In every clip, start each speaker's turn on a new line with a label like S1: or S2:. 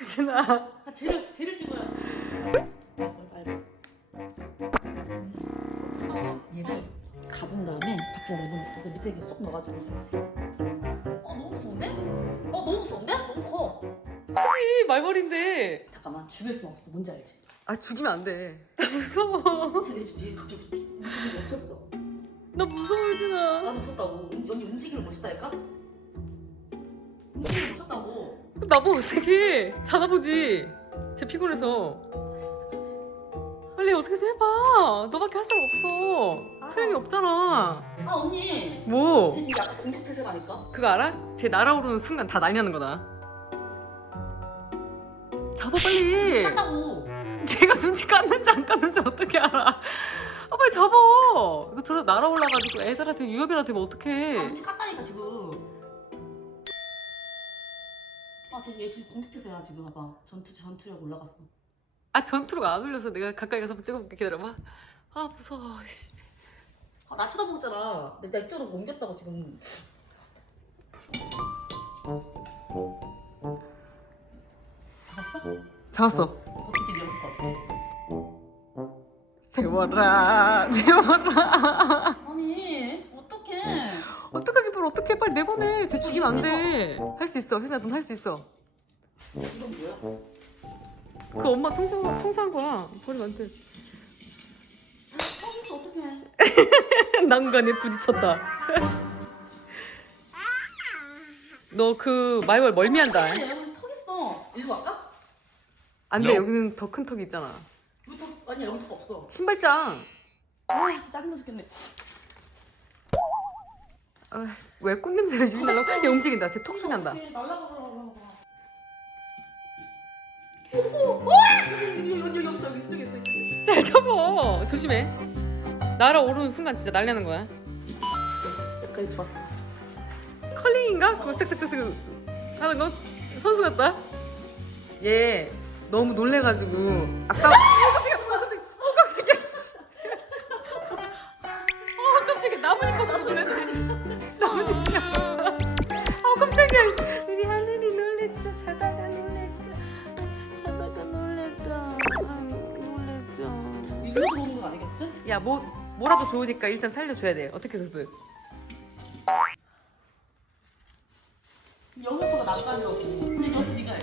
S1: 유진아.
S2: 아 쟤를 쟤를 찍어야지. 빨리 빨리. 얘를 가본 다음에 밖에 내보내고 그 밑에 이렇게 쏙 넣어가지고 잡아야지. 어 너무 무서운데? 어 너무 무서운데? 너무 커.
S1: 이 말벌인데.
S2: 잠깐만 죽일 수 없어. 뭔지 알지?
S1: 아 죽이면 안 돼. 나 무서워.
S2: 쟤 내 주지 갑자기 움직임이 멈췄어.
S1: 나 무서워 유진아.
S2: 나 무섭다고. 움- 언니 움직임을 못 쳤다니까? 움직임을 못 쳤다고.
S1: 나보고 어떻게 자나보지. 쟤 피곤해서. 빨리 어떻게 좀 해봐. 너밖에 할 사람 없어. 채영이 없잖아.
S2: 아 언니.
S1: 뭐?
S2: 쟤 지금 약간 공격 태세라니까.
S1: 그거 알아? 쟤 날아오르는 순간 다 난리 나는 거다. 잡아 빨리.
S2: 쳤다고.
S1: 제가 눈치 깠는지 안 깠는지 어떻게 알아? 아 빨리 잡아. 너 저러 날아올라가지고 애들한테 유협이라 되면
S2: 아
S1: 어떡해?
S2: 눈치 깠다니까 지금. 아 쟤 얘 지금 공격 태세야 지금 봐봐. 전투 전투력 올라갔어.
S1: 아 전투로가 안 올려서 내가 가까이 가서 한번 찍어볼게 기다려봐. 아 무서워. 씨.
S2: 아, 나 쳐다보고 있잖아. 내가 이쪽으로 옮겼다고 지금. 잡았어?
S1: 잡았어.
S2: 어떻게 네 여섯 컷?
S1: 세워라 세워라.
S2: 아니, 어떡해.
S1: 어떡하게 뭘 어떻게 빨리 내보내. 쟤 죽이면 안 돼. 할 수 있어. 혜진아 넌 할 수 있어.
S2: 이건 뭐야?
S1: 그 엄마 청소 청소한 거야. 버리면 안 돼. 난간에 부딪혔다. 너 그 말벌 멀미한다.
S2: 아니, 여기 턱 있어. 일로 갈까?
S1: 안 돼. 여기는 더 큰 턱이 있잖아.
S2: 여기 턱, 아니야, 여기 턱 없어.
S1: 신발장.
S2: 아, 진짜 짜증나 죽겠네.
S1: 아, 왜 꽃냄새가 유리 날라? 얘 움직인다. 쟤 톡 소리 난다. 잘 접어. 조심해. 날아오르는 순간 진짜 날려는 거야.
S2: 여기까지 좋았어.
S1: 컬링인가? 그거 쓱쓱쓱쓱 하는 거? 선수 같다. 얘 너무 놀래가지고 아까
S2: 들어오는 건 아니겠지?
S1: 야 뭐 뭐라도 좋으니까 일단 살려줘야 돼 어떻게 해서든
S2: 여기서가 나가려고. 근데 여기서 네가 해.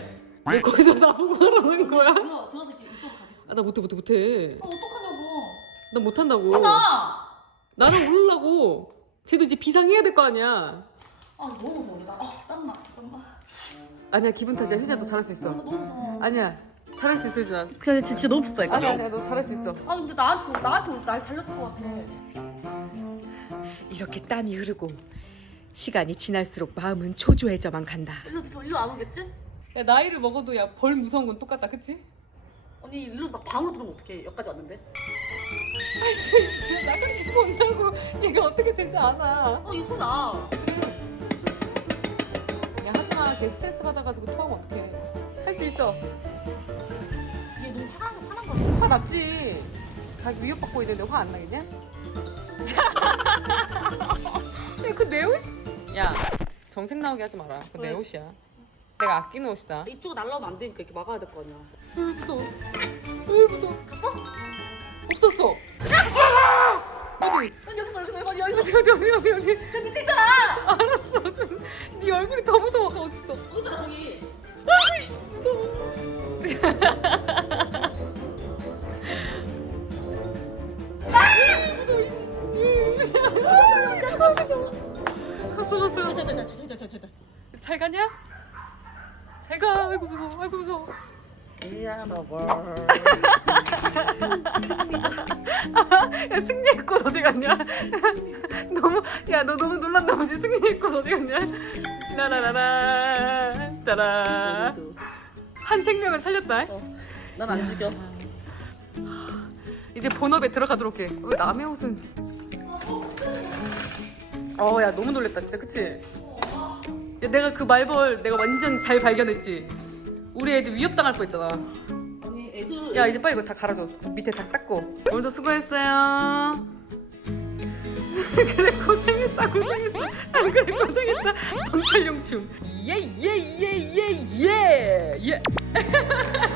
S1: 왜 거기서 나보고 하라는 거야?
S2: 들어, 들어서 이렇게 이쪽으로 가게.
S1: 아, 나 못해 못해 못해
S2: 아, 어떡하냐고.
S1: 나 못한다고
S2: 하나!
S1: 나는 오르려고 쟤도 이제 비상해야 될 거 아니야
S2: 아, 너무 무서워. 나, 아, 땀나. 잠깐만.
S1: 아니야 기분 탓이야 너 잘할 수
S2: 아,
S1: 있어
S2: 너무 무서워.
S1: 아니야 잘할 수 있어 휘지야
S2: 그냥 진짜 너무 무섭다니까.
S1: 아니야 아니야 너 잘할 수 있어
S2: 아, 근데 나한테, 나한테 날 달렸을 것 같아.
S1: 이렇게 땀이 흐르고 시간이 지날수록 마음은 초조해져만 간다
S2: 일로 들어, 일로 안 오겠지?
S1: 야 나이를 먹어도 야 벌 무서운 건 똑같다 그치?
S2: 언니, 일로 막 방으로 들어오면 어떡해. 여기까지 왔는데.
S1: 할수 있어 나도 이거 온다고 얘가 어떻게 되지 않아
S2: 어, 이 소리 나.
S1: 야 하지마 걔 스트레스 받아가지고 토하면 어떡해 할 수 있어 났지 자기 위협받고 있는데 화 안 나겠냐? 야 그 내 옷이 야 정색 나오게 하지 마라 그 내
S2: 왜?
S1: 옷이야 내가 아끼는 옷이다
S2: 이쪽으로 날라오면 안 되니까 이렇게 막아야 될 거 아니야.
S1: 으 무서워 으 무서워 갔어? 없었어 어디?
S2: 언니, 여기서, 여기서, 여기,
S1: 어디
S2: 여기서.
S1: 어디 어디 어디 어디
S2: 그 밑에 있잖아!
S1: 알았어 좀 네 얼굴이 더 무서워 어딨어
S2: 어디잖아, 거기.
S1: 아이씨 무서워 무서워 잘 가냐? 잘 가. 아이고 무서워. 아이고 무서워. 야 승리의 꽃 어디 갔냐? 너무 야 너 너무 놀랐나 보지 승리의 꽃 어디 갔냐? 라라라라 따라 한 생명을 살렸다.
S2: 난안 죽여.
S1: 이제 본업에 들어가도록 해. 어, 남의 옷은 어 야 너무 놀랬다 진짜 그치? 야 내가 그 말벌 내가 완전 잘 발견했지. 우리 애들 위협당할 뻔했잖아.
S2: 아니 애들
S1: 야 이제 빨리 이거 다 갈아줘. 밑에 다 닦고. 오늘도 수고했어요. 그래 고생했다 고생했다. 안 그래 고생했다. 방탈용충 예예예예 예. 예.